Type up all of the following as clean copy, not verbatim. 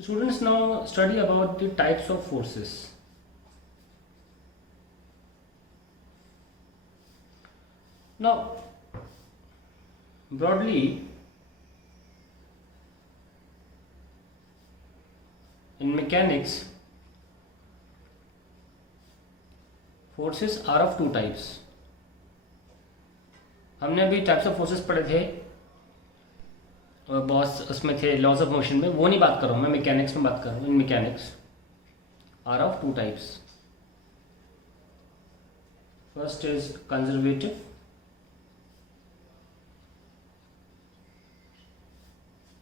Students now study about the types of forces. Now, broadly, in mechanics, forces are of two types. हमने अभी types of forces पढ़े थे और बहुत उसमें थे लॉज ऑफ मोशन में, वो नहीं बात कर रहा हूँ मैं, मैकेनिक्स में बात कर रहा हूँ. In mechanics are of two types. First is conservative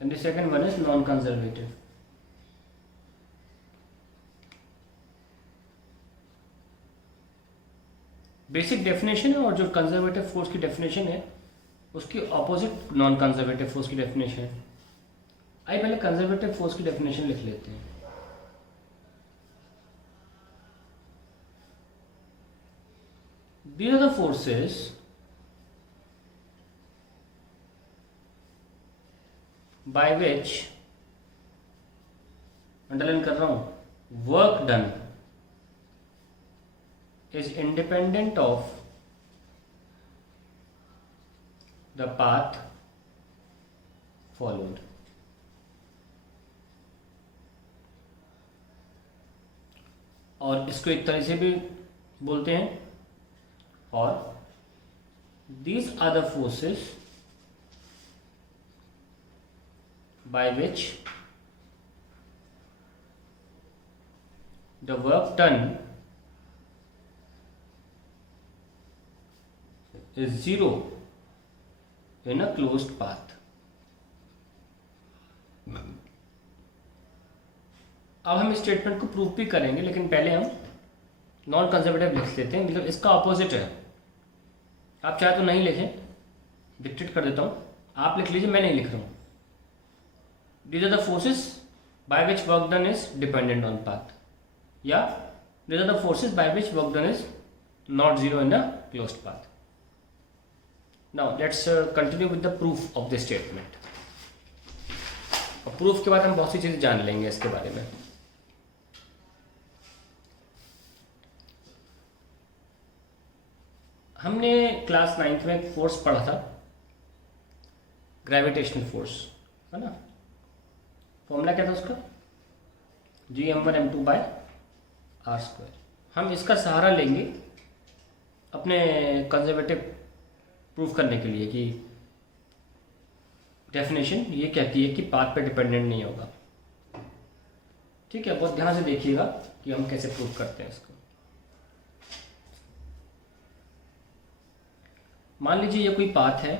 and the second one is non-conservative. Basic definition है और जो कंजर्वेटिव फोर्स की डेफिनेशन है उसकी ऑपोजिट नॉन कंजर्वेटिव फोर्स की डेफिनेशन है. आइए पहले कंजर्वेटिव फोर्स की डेफिनेशन लिख लेते हैं. These are the forces by which, underline कर रहा हूं, work done is independent of the path followed. और इसको एक तरह से भी बोलते हैं, और these are the forces by which the work done is zero in a closed path. अब हम इस स्टेटमेंट को प्रूव भी करेंगे, लेकिन पहले हम नॉन कंजर्वेटिव लिख लेते हैं, मतलब इसका ऑपोजिट है. आप चाहे तो नहीं लिखें, डिक्टेट कर देता हूँ, आप लिख लीजिए, मैं नहीं लिख रहा हूँ. These are the forces by which work done is dependent on path. या these are the forces by which work done is not zero in a closed path. Now let's continue with the proof of this statement. और proof के बाद हम बहुत सी चीज़ें जान लेंगे इसके बारे में. हमने क्लास 9th में एक फोर्स पढ़ा था, ग्रेविटेशनल फोर्स, है ना. फॉर्मूला क्या था उसका, Gm1m2 बाय आर स्क्वायर. हम इसका सहारा लेंगे अपने कंजर्वेटिव प्रूफ करने के लिए कि डेफिनेशन ये कहती है कि पाथ पे डिपेंडेंट नहीं होगा. ठीक है, बहुत ध्यान से देखिएगा कि हम कैसे प्रूफ करते हैं इसको. मान लीजिए ये कोई पाथ है,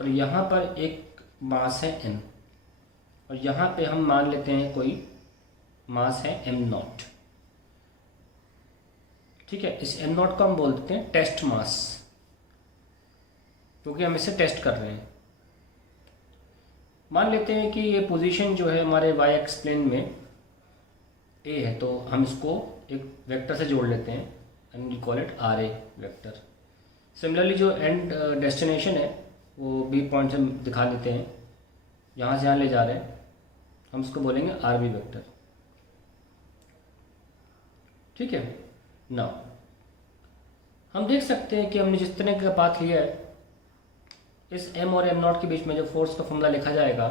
और यहाँ पर एक मास है m, और यहाँ पे हम मान लेते हैं कोई मास है m0. ठीक है, इस m0 को हम बोल देते हैं टेस्ट मास, क्योंकि हम इसे टेस्ट कर रहे हैं. मान लेते हैं कि ये पोजीशन जो है हमारे y एक्स प्लेन में a है, तो हम इसको एक वेक्टर से जोड़ लेते हैं and we call it R A vector. Similarly जो एंड डेस्टिनेशन है वो बी पॉइंट से दिखा देते हैं, यहाँ से यहाँ ले जा रहे हैं, हम इसको बोलेंगे आर बी वेक्टर. ठीक है. नाउ हम देख सकते हैं कि हमने जिस तरह का पाथ लिया है, इस m और m0 के बीच में जो फोर्स का फॉर्मूला लिखा जाएगा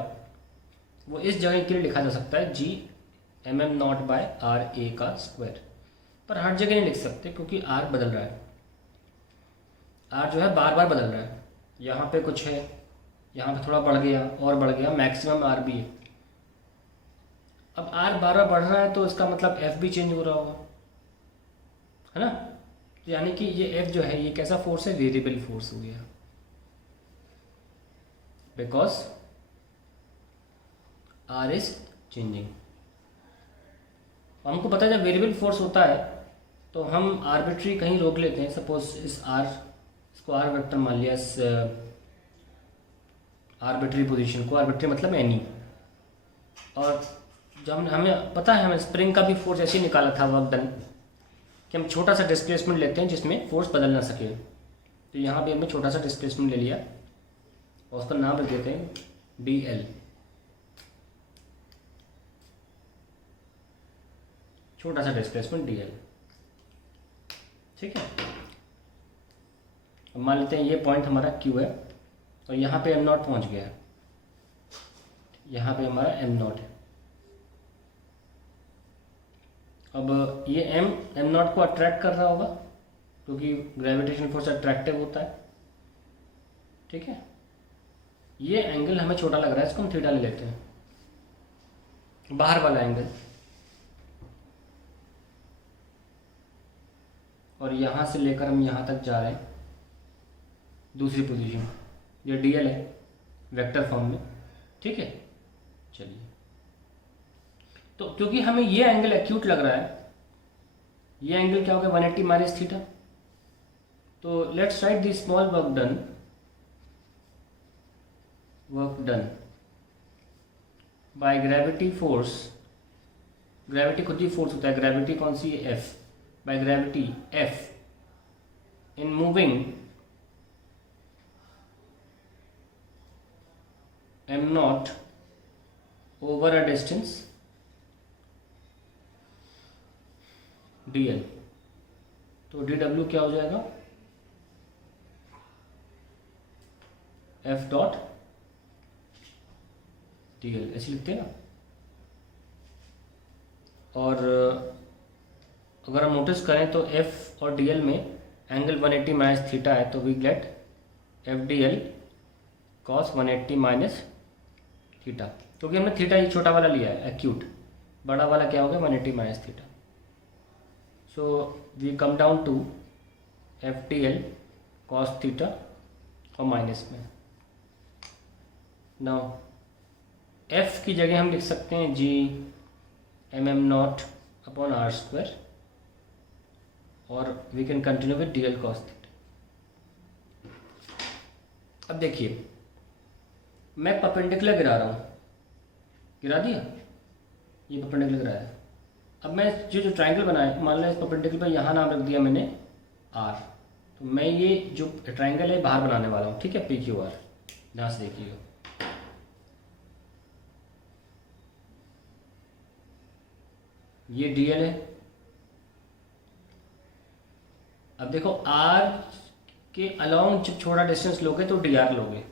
वो इस जगह के लिए लिखा जा सकता है Gmm0 बाय आर ए का स्क्वायर. पर हर जगह नहीं लिख सकते क्योंकि r बदल रहा है, r जो है बार बार बदल रहा है. यहाँ पे कुछ है, यहाँ पे थोड़ा बढ़ गया और बढ़ गया, मैक्सिमम आर भी है. अब आर बार बार बढ़ रहा है तो इसका मतलब एफ भी चेंज हो रहा होगा, है ना. तो यानी कि ये एफ जो है ये कैसा फोर्स है, वेरिएबल फोर्स हो गया, बिकॉज आर इज चेंजिंग. हमको पता है जब वेरिएबल फोर्स होता है तो हम आर्बिट्री कहीं रोक लेते हैं. सपोज इस आर, इसको आर वेक्टर मान लिया, इस आर्बिट्री पोजीशन को, आर्बिट्री मतलब एनी. और जब हमें पता है, हमें स्प्रिंग का भी फोर्स ऐसे ही निकाला था वर्क डन, कि हम छोटा सा डिस्प्लेसमेंट लेते हैं जिसमें फोर्स बदल ना सके. तो यहाँ पे हमने छोटा सा डिस्प्लेसमेंट ले लिया और उसका नाम रख देते हैं dl, छोटा सा डिस्प्लेसमेंट dl। ठीक है, अब मान लेते हैं ये पॉइंट हमारा q है और यहाँ पे m0 पहुँच गया है, यहाँ पे हमारा m0 है। अब ये m0 को अट्रैक्ट कर रहा होगा क्योंकि ग्रेविटेशनल फोर्स अट्रैक्टिव होता है। ठीक है, ये एंगल हमें छोटा लग रहा है, इसको हम थीटा ले लेते हैं, बाहर वाला एंगल। और यहाँ से लेकर हम यहाँ तक जा रहे हैं, दूसरी पोजीशन, ये dl है वेक्टर फॉर्म में। ठीक है, चलिए, तो क्योंकि हमें ये एंगल एक्यूट लग रहा है, ये एंगल क्या होगा 180 माइनस थीटा। तो let's write the small work done by gravity force. Gravity खुद ही फोर्स होता है, ग्रेविटी कौन सी है, F, by gravity F in moving m0 over a distance dl। तो dw क्या हो जाएगा, f डॉट dl, ऐसे लिखते हैं ना। और अगर हम नोटिस करें तो f और dl में एंगल 180 माइनस थीटा है, तो we get f dl cos 180 minus theta, क्योंकि हमने थीटा ये छोटा वाला लिया है एक्यूट, बड़ा वाला क्या होगा 180 minus theta. So we come down to F T L cos theta और माइनस में। नाउ एफ की जगह हम लिख सकते हैं G mm0 upon R square, और we can continue with dl cos theta. अब देखिए, मैं परपेंडिकुलर गिरा रहा हूँ, गिरा दिया, ये परपेंडिकुलर गिराया। अब मैं जो ट्रायंगल बनाया, मान लो इस परपेंडिकुलर पर यहाँ नाम रख दिया मैंने r, तो मैं ये जो ट्रायंगल है बाहर बनाने वाला हूँ। ठीक है, पी क्यू आर, ध्यान से देखिएगा। ये dl है। अब देखो r के अलोंग जब छोटा डिस्टेंस लोगे तो dr लोगे,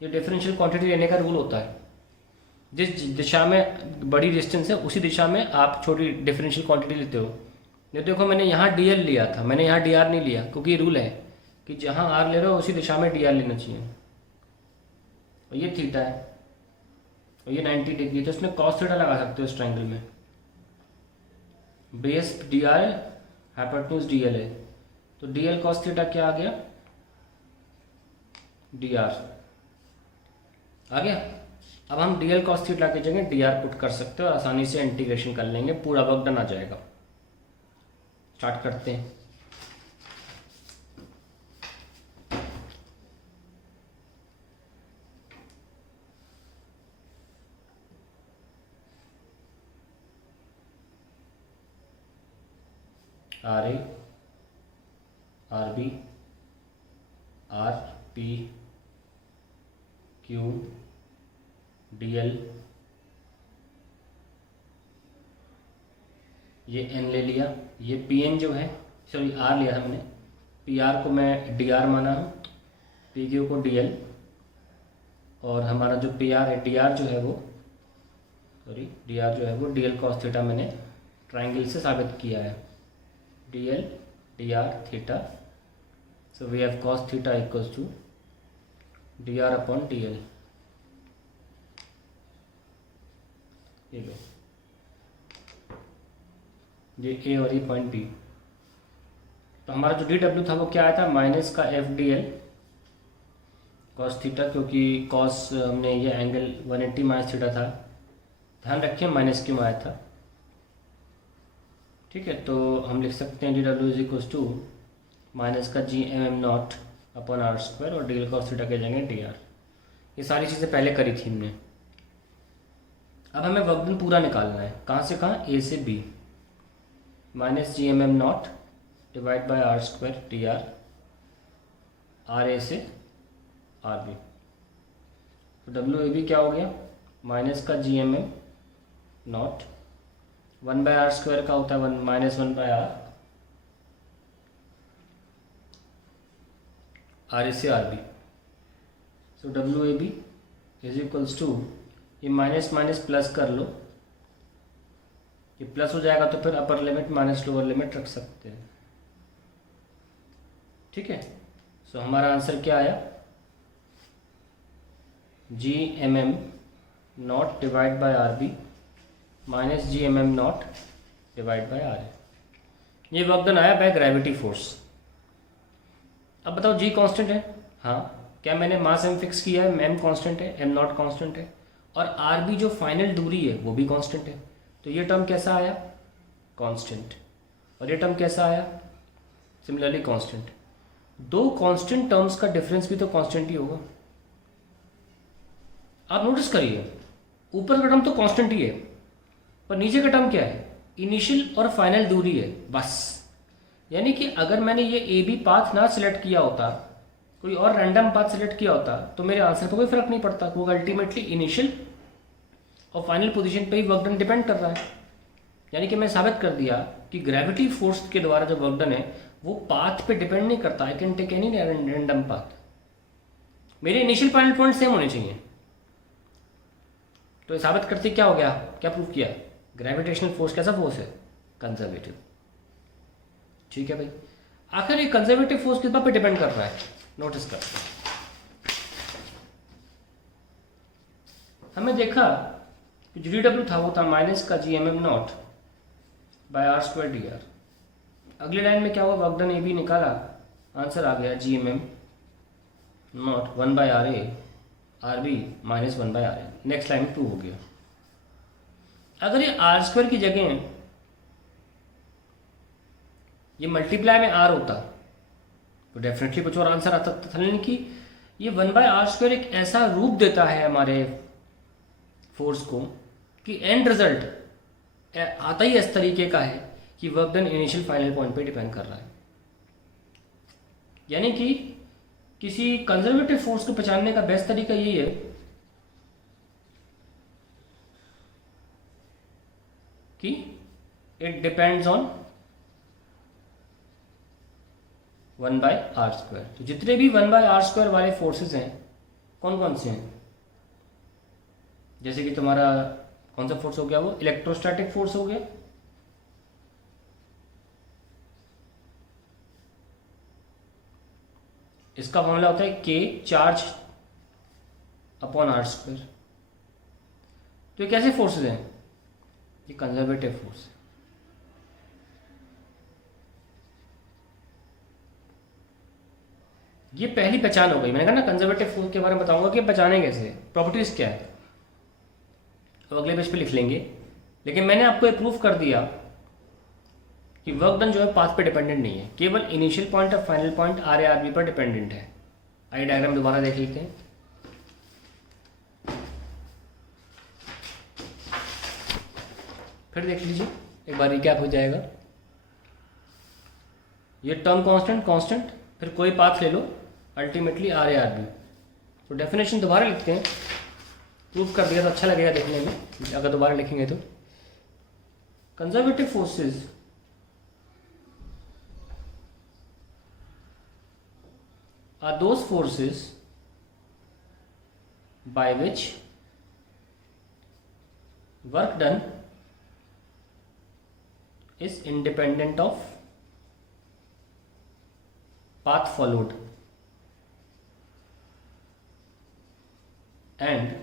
ये डिफरेंशियल क्वांटिटी लेने का रूल होता है। जिस दिशा में बड़ी डिस्टेंस है उसी दिशा में आप छोटी डिफरेंशियल क्वांटिटी लेते हो। ये देखो मैंने यहाँ dl लिया था, मैंने यहाँ dr नहीं लिया, क्योंकि रूल है कि जहाँ r ले रहे हो उसी दिशा में dr लेना चाहिए। और ये थीटा है और ये 90 डिग्री है, तो इसमें cos थीटा लगा सकते हो इस ट्रायंगल में। बेस dr है, हाइपोटेन्यूज dl है, तो dl cos थीटा क्या आ गया, dr आ गया। अब हम dl cos थीटा की जगह dr पुट कर सकते हो और आसानी से इंटीग्रेशन कर लेंगे, पूरा वर्क डन आ जाएगा। स्टार्ट करते हैं। R A, R B, R P, Q, dl, ये n ले लिया, ये pn जो है, सॉरी r लिया था मैंने, pr को मैं dr माना हूँ, pq को dl, और हमारा जो pr है dr जो है वो, सॉरी dr जो है वो dl cos थीटा मैंने ट्रायंगल से साबित किया है, dl dr theta. So we have cos theta equals to dr upon dl। ये लो, ये ए और ये पॉइंट बी। तो हमारा जो dw था वो क्या आया था, माइनस का F D L cos theta, क्योंकि कॉस हमने ये एंगल 180 माइनस थीटा था, ध्यान रखिए माइनस क्यों आया था। ठीक है, तो हम लिख सकते हैं dw is equals to minus का G M M not upon R square और dl cos थीटा के जाएंगे dr। ये सारी चीज़ें पहले करी थी हमने। अब हमें वर्क डन पूरा निकालना है, कहाँ से कहाँ, ए से B, minus G M M not divide by R square D R R A से आर बी। तो डब्ल्यू ए बी क्या हो गया, माइनस का G M M not 1/r² का होता है 1 - 1/r, आर ए से R B. So W A B is equals to, ये माइनस माइनस प्लस कर लो, ये प्लस हो जाएगा तो फिर upper limit minus lower limit रख सकते हैं। ठीक है, सो हमारा आंसर क्या आया, G M M not divide by R B minus G M M not divide by R A. ये वर्क डन आया बाय ग्रेविटी फोर्स। अब बताओ जी कांस्टेंट है, हाँ, क्या मैंने मास एम फिक्स किया है, एम कांस्टेंट है, एम नॉट कांस्टेंट है, और आर बी जो फाइनल दूरी है वो भी कांस्टेंट है। तो ये टर्म कैसा आया, कांस्टेंट, और ये टर्म कैसा आया, सिमिलरली कांस्टेंट। दो कांस्टेंट टर्म्स का डिफरेंस भी तो कांस्टेंट ही होगा। आप नोटिस करिए, ऊपर का टर्म तो कांस्टेंट ही है, पर नीचे का टर्म क्या है, इनिशियल और फाइनल दूरी है बस। यानी कि अगर मैंने ये ए बी पाथ ना सिलेक्ट किया होता, कोई और रैंडम पाथ सिलेक्ट किया होता, तो मेरे आंसर पर कोई फर्क नहीं पड़ता, वो अल्टीमेटली इनिशियल और फाइनल पोजीशन पे ही वर्क डन डिपेंड कर रहा है। यानी कि मैं साबित कर दिया कि ग्रेविटी फोर्स के द्वारा जो वर्क डन है वो पाथ पे डिपेंड नहीं करता। I can take any random path, मेरे इनिशियल फाइनल पॉइंट सेम होने चाहिए। तो ये साबित करते क्या हो गया, क्या प्रूफ किया, ग्रेविटेशनल फोर्स कैसा फोर्स है, कंजर्वेटिव। ठीक है भाई, आखिर ये कंजर्वेटिव फोर्स किस बात पे डिपेंड कर रहा है, नोटिस कर। हमने देखा कि जी डब्ल्यू था वो था माइनस का G M M naught by r² dr। अगले लाइन में क्या हुआ, वर्क डन ए बी निकाला, आंसर आ गया G M M naught 1/r a R B minus 1/r a। Next line में 2 हो गया। अगर ये r² की जगह ये मल्टीप्लाई में r होता तो डेफिनेटली कुछ और आंसर आता था, लेकिन कि ये 1/r² एक ऐसा रूप देता है हमारे फोर्स को कि एंड रिजल्ट आता ही इस तरीके का है कि work done initial final point पे डिपेंड कर रहा है। यानी कि किसी कंजर्वेटिव फोर्स को पहचानने का बेस्ट तरीका यही है कि इट डिपेंड्स ऑन 1/r²। तो जितने भी 1/r² वाले फोर्सेस हैं कौन कौन से हैं, जैसे कि तुम्हारा कौन सा फोर्स हो गया, वो इलेक्ट्रोस्टैटिक फोर्स हो गया, इसका फॉर्मूला होता है के चार्ज अपॉन r²। तो ये कैसे फोर्सेस हैं, ये कंजर्वेटिव फोर्स है। ये पहली पहचान हो गई। मैंने कहा ना कंजर्वेटिव फोर्स के बारे में बताऊंगा कि पहचाने कैसे, प्रॉपर्टीज क्या है, तो अगले पेज पे लिख लेंगे। लेकिन मैंने आपको ये प्रूफ कर दिया कि वर्क डन जो है पाथ पे डिपेंडेंट नहीं है, केवल इनिशियल पॉइंट और final point R A R B पर डिपेंडेंट है। आइए डायग्राम दोबारा देख लेते हैं। फिर देख लीजिए, एक बार रिकैप हो जाएगा। ये टर्म कांस्टेंट कांस्टेंट, फिर कोई पाथ ले लो, ultimately R A R B. तो डेफिनेशन दोबारा लिखते हैं, प्रूफ कर दिया तो अच्छा लगेगा देखने में, अगर दोबारा लिखेंगे तो। Conservative forces are those forces by which work done is independent of path followed and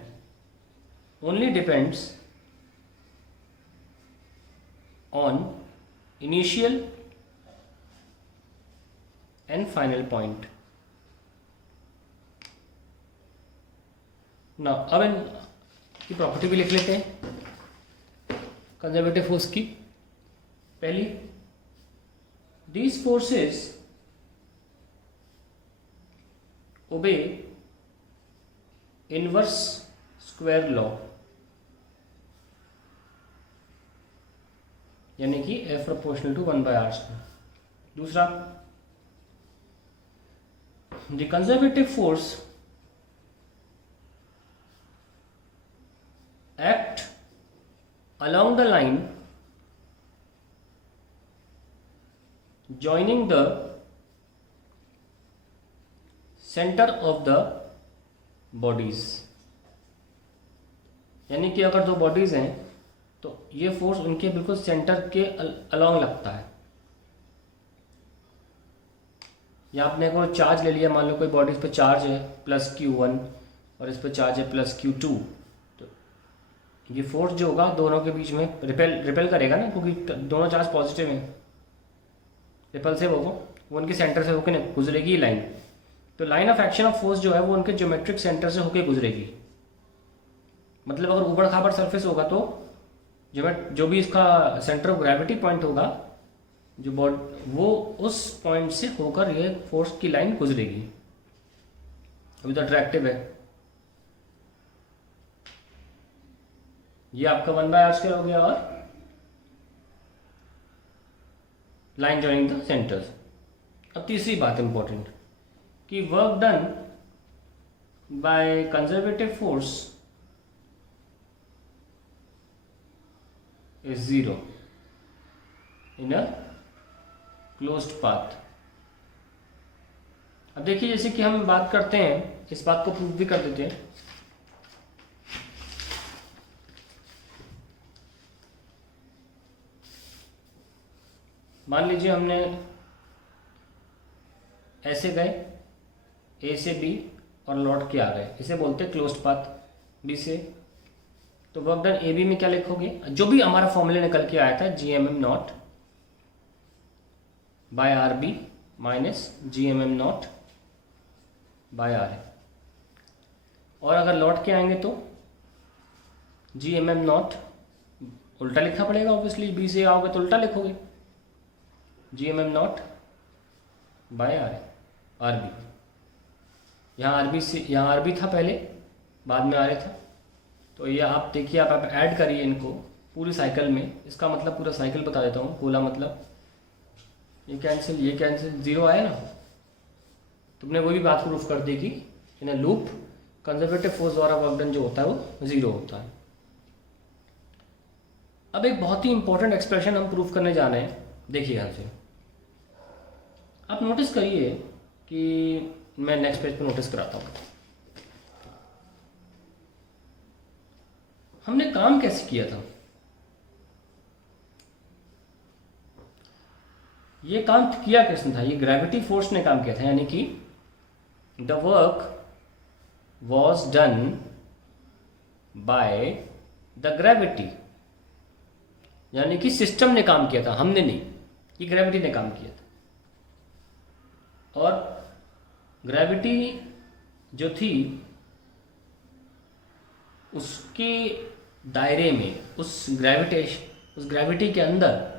only depends on initial and final point. ना अब की प्रॉपर्टी भी लिख लेते हैं कंजर्वेटिव फोर्स की। पहली, these forces obey inverse square law, यानी कि F प्रोपोर्शनल टू 1/r²। दूसरा, the conservative force act along the line joining the center of the bodies। यानी कि अगर दो बॉडीज हैं तो ये फोर्स उनके बिल्कुल सेंटर के अलोंग लगता है। या आपने कोई चार्ज ले लिया, मान लो कोई बॉडी इस पर चार्ज है +Q1 और इस पर चार्ज है +Q2, तो ये फोर्स जो होगा दोनों के बीच में रिपेल करेगा ना, क्योंकि दोनों चार्ज पॉजिटिव हैं, रिपल्सिव होगा, वो उनके सेंटर से होकर गुजरेगी लाइन। तो line of action of force जो है वो उनके ज्योमेट्रिक सेंटर से होकर गुजरेगी। मतलब अगर ऊबड़ खाबड़ सरफेस होगा तो जो भी इसका सेंटर ऑफ ग्रेविटी पॉइंट होगा जो वो उस पॉइंट से होकर ये फोर्स की लाइन गुजरेगी। अभी तो अट्रैक्टिव है, ये आपका 1/r² हो गया और लाइन जॉइनिंग द सेंटर्स। अब तीसरी बात इंपॉर्टेंट कि work done by conservative force is 0 in a closed path. अब देखिए जैसे कि हम बात करते हैं, इस बात को प्रूव भी कर देते हैं। मान लीजिए हमने ऐसे गए ए से बी और लौट के आ गए, इसे बोलते हैं क्लोज्ड पाथ बी से। तो वर्क डन ए बी में क्या लिखोगे, जो भी हमारा फॉर्मूला निकल के आया था GMm0 by RB minus GMm0 by RA। और अगर लौट के आएंगे तो GMm0 उल्टा लिखना पड़ेगा, ऑब्वियसली बी से आओगे तो उल्टा लिखोगे GMm0 बाय RB। यहाँ RB से यहाँ RB था पहले, बाद में RA था। तो ये आप देखिए, आप ऐड करिए इनको पूरी साइकिल में। इसका मतलब पूरा साइकिल बता देता हूँ। पूरा मतलब ये कैंसिल 0 आया ना, तुमने वो भी बात प्रूफ कर दी कि in a loop conservative force द्वारा वर्क डन जो होता है वो 0 होता है। अब एक बहुत ही इंपॉर्टेंट एक्सप्रेशन हम प्रूफ करने जा रहे हैं। देखिए यहाँ से आप नोटिस करिए कि मैं नेक्स्ट पेज पर नोटिस कराता हूँ। हमने काम कैसे किया था, ये काम किया किसने था, ये ग्रेविटी फोर्स ने काम किया था। यानी कि the work was done by the gravity, यानी कि सिस्टम ने काम किया था, हमने नहीं, ये ग्रेविटी ने काम किया था। और ग्रेविटी जो थी उसके दायरे में, उस ग्रेविटी के अंदर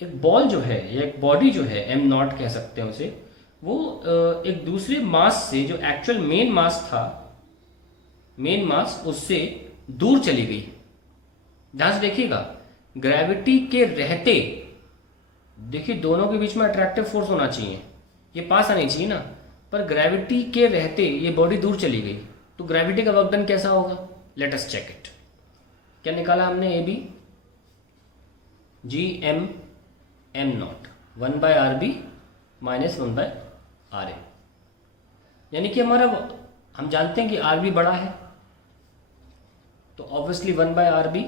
एक बॉल जो है या एक बॉडी जो है m0 कह सकते हैं उसे, वो एक दूसरे मास से, जो एक्चुअल मेन मास था, मेन मास उससे दूर चली गई। ध्यान से देखिएगा, ग्रेविटी के रहते, देखिए दोनों के बीच में अट्रैक्टिव फोर्स होना चाहिए, ये पास आनी चाहिए ना, पर ग्रेविटी के रहते ये बॉडी दूर चली गई। तो ग्रेविटी का वर्क डन कैसा होगा, लेट अस चेक इट। क्या निकाला हमने, A B GMm0 1/RB minus 1/RA। यानी कि हम जानते हैं कि RB बड़ा है, तो obviously 1/RB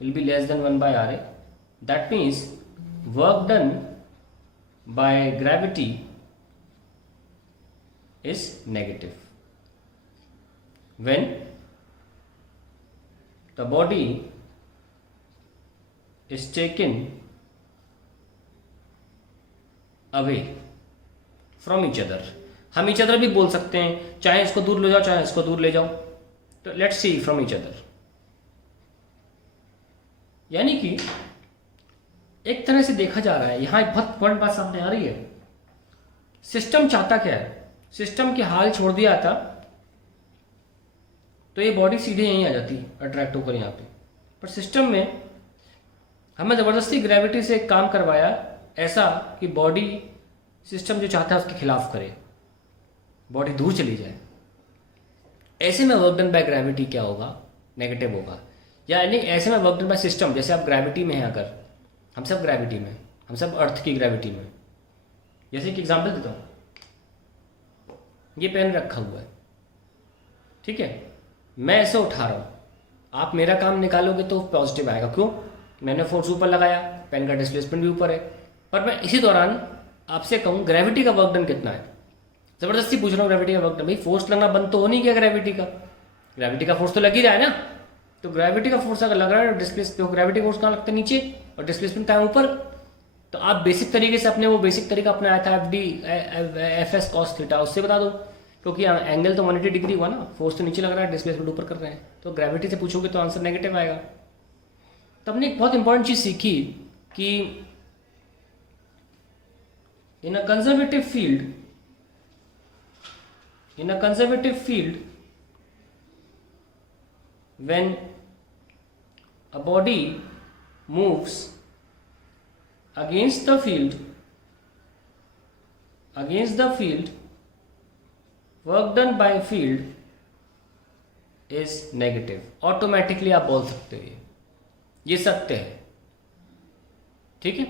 will be less than 1/RA। That means work done by gravity is negative when the body is taken away from each other। हम each other भी बोल सकते हैं, चाहे इसको दूर ले जाओ चाहे इसको दूर ले जाओ। तो let's see from each other, यानी कि एक तरह से देखा जा रहा है, यहां एक बहुत इंपॉर्टेंट बात सामने आ रही है। सिस्टम चाहता क्या है, सिस्टम के हाल छोड़ दिया था तो ये बॉडी सीधे यहीं आ जाती अट्रैक्ट होकर यहाँ पे, पर सिस्टम में हमें ज़बरदस्ती ग्रेविटी से एक काम करवाया ऐसा कि बॉडी सिस्टम जो चाहता है उसके खिलाफ करे, बॉडी दूर चली जाए। ऐसे में वर्क डन बाय ग्रेविटी क्या होगा, नेगेटिव होगा। यानी ऐसे में वर्क डन बाय सिस्टम, जैसे आप ग्रेविटी में हैं, अगर हम सब ग्रेविटी में, हम सब अर्थ की ग्रेविटी में, जैसे एक एग्जांपल देता हूँ, ये पेन रखा हुआ है, ठीक है, मैं ऐसे उठा रहा हूँ, आप मेरा काम निकालोगे तो पॉजिटिव आएगा, क्यों, मैंने फोर्स ऊपर लगाया, पेन का डिस्प्लेसमेंट भी ऊपर है। पर मैं इसी दौरान आपसे कहूँ ग्रेविटी का वर्क डन कितना है, ज़बरदस्ती पूछ रहा हूँ ग्रेविटी का वर्क डन, भाई फोर्स लगना बंद तो हो नहीं गया ग्रेविटी का फोर्स तो लग ही रहा है ना। तो ग्रेविटी का फोर्स अगर लग रहा है, डिस्प्लेस तो ग्रेविटी फोर्स कहाँ लगता है, नीचे, और डिस्प्लेसमेंट कहाँ है, ऊपर। तो आप बेसिक तरीके से अपने वो बेसिक तरीका अपनाया था एफ एस कॉस थीटा, उससे बता दो, क्योंकि एंगल तो 180 डिग्री हुआ ना, फोर्स तो नीचे लग रहा है, डिस्प्लेसमेंट ऊपर कर रहे हैं, तो ग्रेविटी से पूछोगे तो आंसर नेगेटिव आएगा। तो हमने एक बहुत इंपॉर्टेंट चीज़ सीखी कि in a conservative field when a body moves against the field, work done by field is negative। Automatically आप बोल सकते हो ये सत्य है, ठीक है।